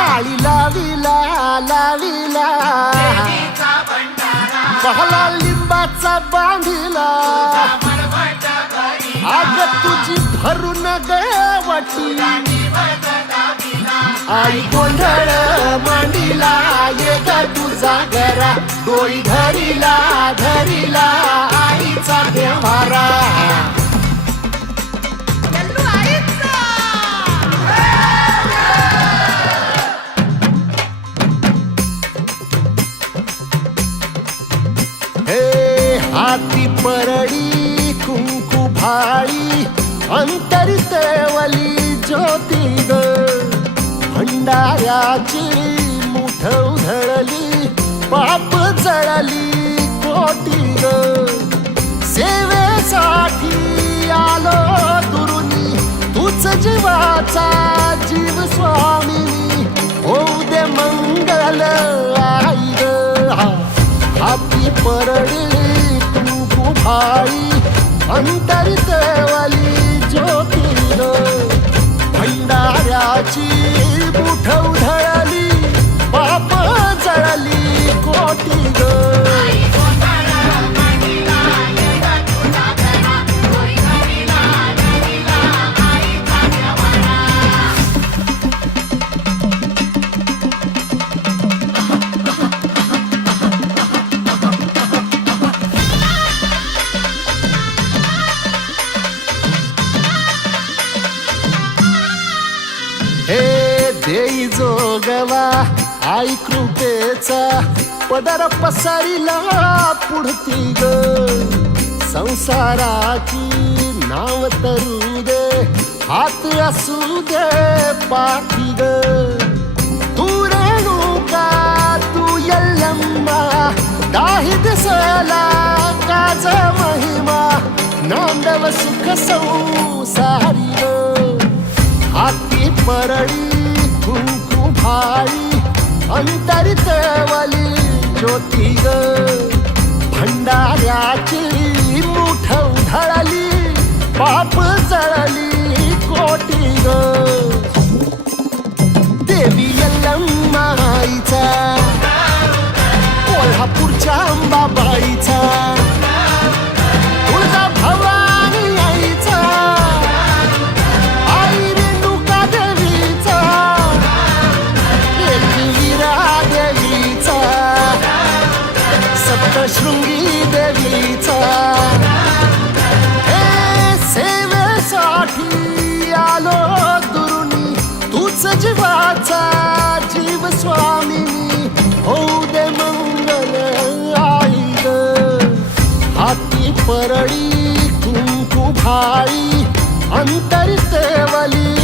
आळी लाविला लाविला बहला लिंबाचा बांधिला आग तुझी भरून गवटी आई गोंधळ मांडीला ये ग तुझा घरा डोई धरीला धरीला आईचा देवारा हाती परडी कुंकू भाळी अंतरितवली ज्योती ग भंडाऱ्याची मुठ उधळली पाप जळली कोटी ग सेवेसाठी आलो दुरुनी तूच जीवाचा जीव स्वामिनी होऊ दे मंगल आई ग हाती परडी भाई अंतरितवली ज्योती भंडाऱ्याची मुठ उधळली पाप जळली कोटी ग देई जोगवा आई कृपेचा पदर पसरिला पुढती ग संसाराची नाव तरू दे हात असू दे पाठी ग तू रेणुका तू यल्लम्मा दाही दिसला काज महिमा नांदव सुख संसारी ग हाती परडी कुंकू भाळी अंतरितवली ज्योती ग भंडाऱ्याची मुठ उधळली पाप जळली कोटी ग देवी यल्लम्मा आईचा कोल्हापूरच्या अंबाबाईचा तुळजा भवानी आईचा शृंगी देवीचा हे सेवेसाठी आलो दुरुनी तूच जीवाचा जीव स्वामिनी होऊ दे मंगल आई ग हाती परडी कुंकू भाळी अंतरितवली